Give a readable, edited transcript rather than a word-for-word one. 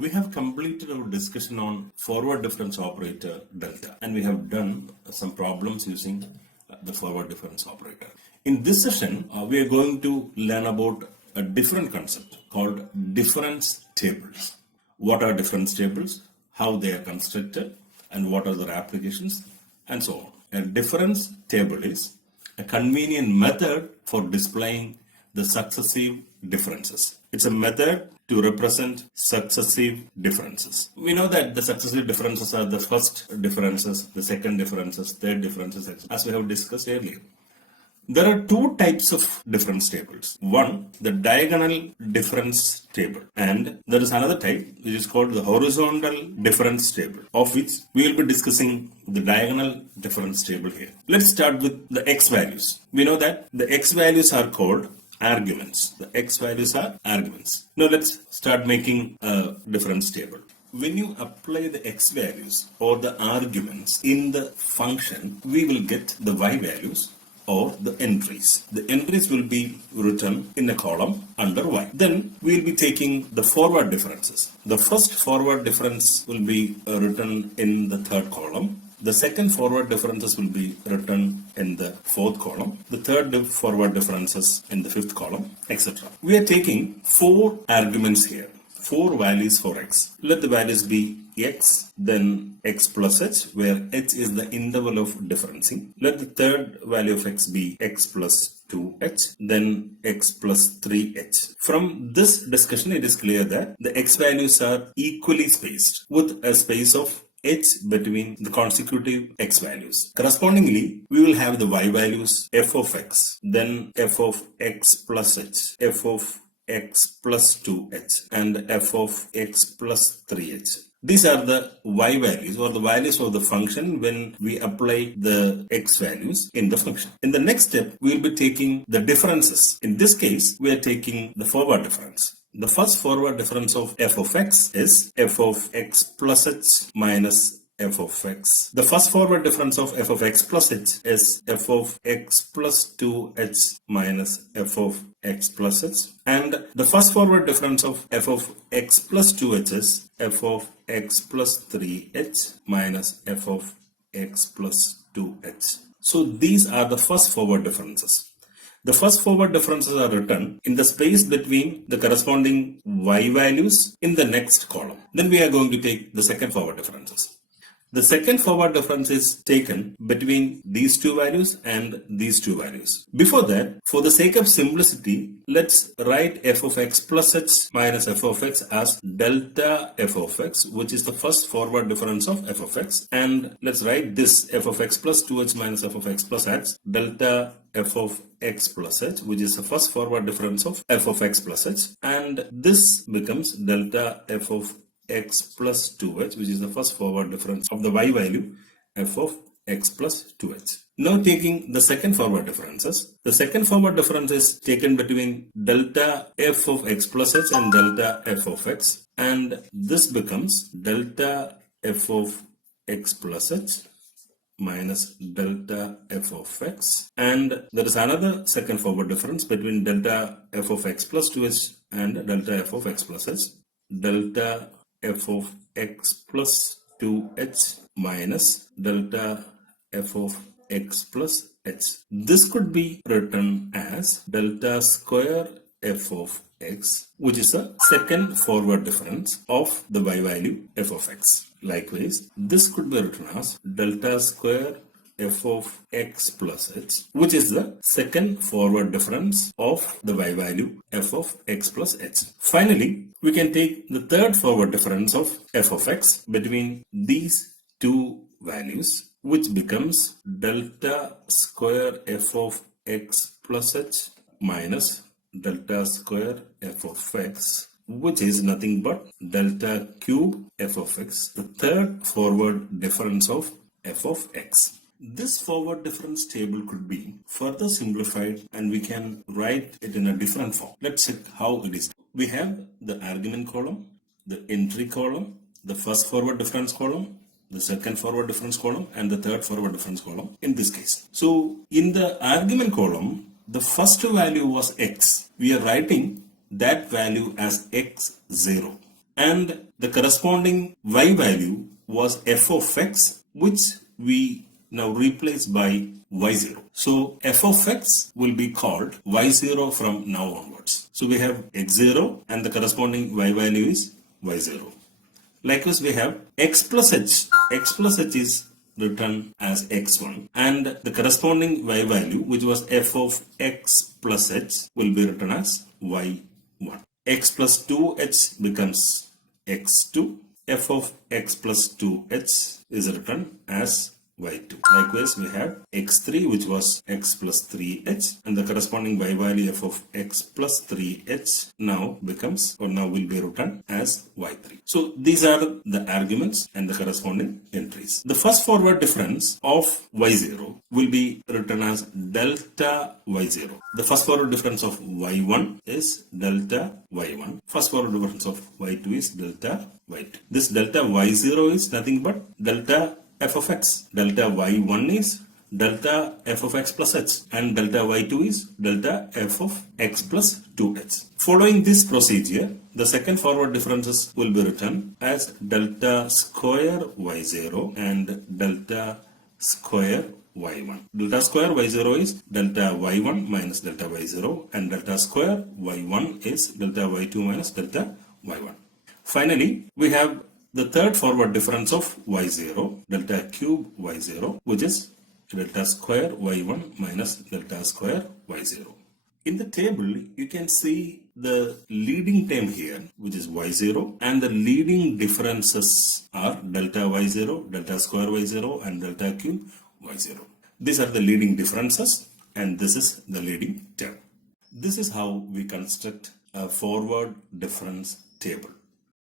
We have completed our discussion on forward difference operator delta, and we have done some problems using the forward difference operator. In this session, we are going to learn about a different concept called difference tables. What are difference tables, how they are constructed, and what are their applications, and so on. A difference table is a convenient method for displaying the successive differences. It's a method to represent successive differences. We know that the successive differences are the first differences, the second differences, third differences, as we have discussed earlier. There are two types of difference tables. One, the diagonal difference table, and there is another type which is called the horizontal difference table, of which we will be discussing the diagonal difference table here. Let's start with the x values. We know that the x values are called arguments. The x values are arguments. Now let's start making a difference table. When you apply the x values or the arguments in the function, we will get the y values or the entries. The entries will be written in a column under y. Then we will be taking the forward differences. The first forward difference will be written in the third column. The second forward differences will be written in the fourth column. The third forward differences in the fifth column, etc. We are taking four arguments here. Four values for x. Let the values be x, then x plus h, where h is the interval of differencing. Let the third value of x be x plus 2h, then x plus 3h. From this discussion, it is clear that the x values are equally spaced with a space of h between the consecutive x values. Correspondingly, we will have the y values f of x, then f of x plus h, f of x plus 2h, and f of x plus 3h. These are the y values or the values of the function when we apply the x values in the function. In the next step, we will be taking the differences. In this case, we are taking the forward difference. The first forward difference of f of x is f of x plus h minus f of x. The first forward difference of f of x plus h is f of x plus 2h minus f of x plus h. And the first forward difference of f of x plus 2h is f of x plus 3h minus f of x plus 2h. So these are the first forward differences. The first forward differences are written in the space between the corresponding y values in the next column. Then we are going to take the second forward differences. The second forward difference is taken between these two values and these two values. Before that, for the sake of simplicity, let's write f of x plus h minus f of x as delta f of x, which is the first forward difference of f of x. And let's write this f of x plus 2h minus f of x plus h, delta f of x plus h, which is the first forward difference of f of x plus h. And this becomes delta f of x plus 2h, which is the first forward difference of the y value f of x plus 2h. Now taking the second forward differences. The second forward difference is taken between delta f of x plus h and delta f of x, and this becomes delta f of x plus h minus delta f of x. And there is another second forward difference between delta f of x plus 2h and delta f of x plus h. Delta f of x plus 2h minus delta f of x plus h. This could be written as delta square f of x, which is the second forward difference of the y value f of x. Likewise, this could be written as delta square f of x plus h, which is the second forward difference of the y value f of x plus h. Finally, we can take the third forward difference of f of x between these two values, which becomes delta square f of x plus h minus delta square f of x, which is nothing but delta cube f of x, the third forward difference of f of x. This forward difference table could be further simplified and we can write it in a different form. Let's check how it is. We have the argument column, the entry column, the first forward difference column, the second forward difference column, and the third forward difference column in this case. So in the argument column, the first value was x. We are writing that value as x0. and the corresponding y value was f of x, which we now replace by y0. So f of x will be called y0 from now onwards. So we have x0 and the corresponding y value is y0. Likewise, we have x plus h. X plus h is written as x1 and the corresponding y value, which was f of x plus h, will be written as y1. X plus 2h becomes x2. F of x plus 2h is written as y2. Likewise, we have x3, which was x plus 3h, and the corresponding y value f of x plus 3h now becomes, or now will be written as y3. So these are the arguments and the corresponding entries. The first forward difference of y0 will be written as delta y0. The first forward difference of y1 is delta y1. First forward difference of y2 is delta y2. This delta y0 is nothing but delta f of x. Delta y1 is delta f of x plus h, and delta y2 is delta f of x plus 2h. Following this procedure, the second forward differences will be written as delta square y0 and delta square y1. Delta square y0 is delta y1 minus delta y0, and delta square y1 is delta y2 minus delta y1. Finally, we have the third forward difference of y0, delta cube y0, which is delta square y1 minus delta square y0. In the table, you can see the leading term here, which is y0, and the leading differences are delta y0, delta square y0, and delta cube y0. These are the leading differences, and this is the leading term. This is how we construct a forward difference table.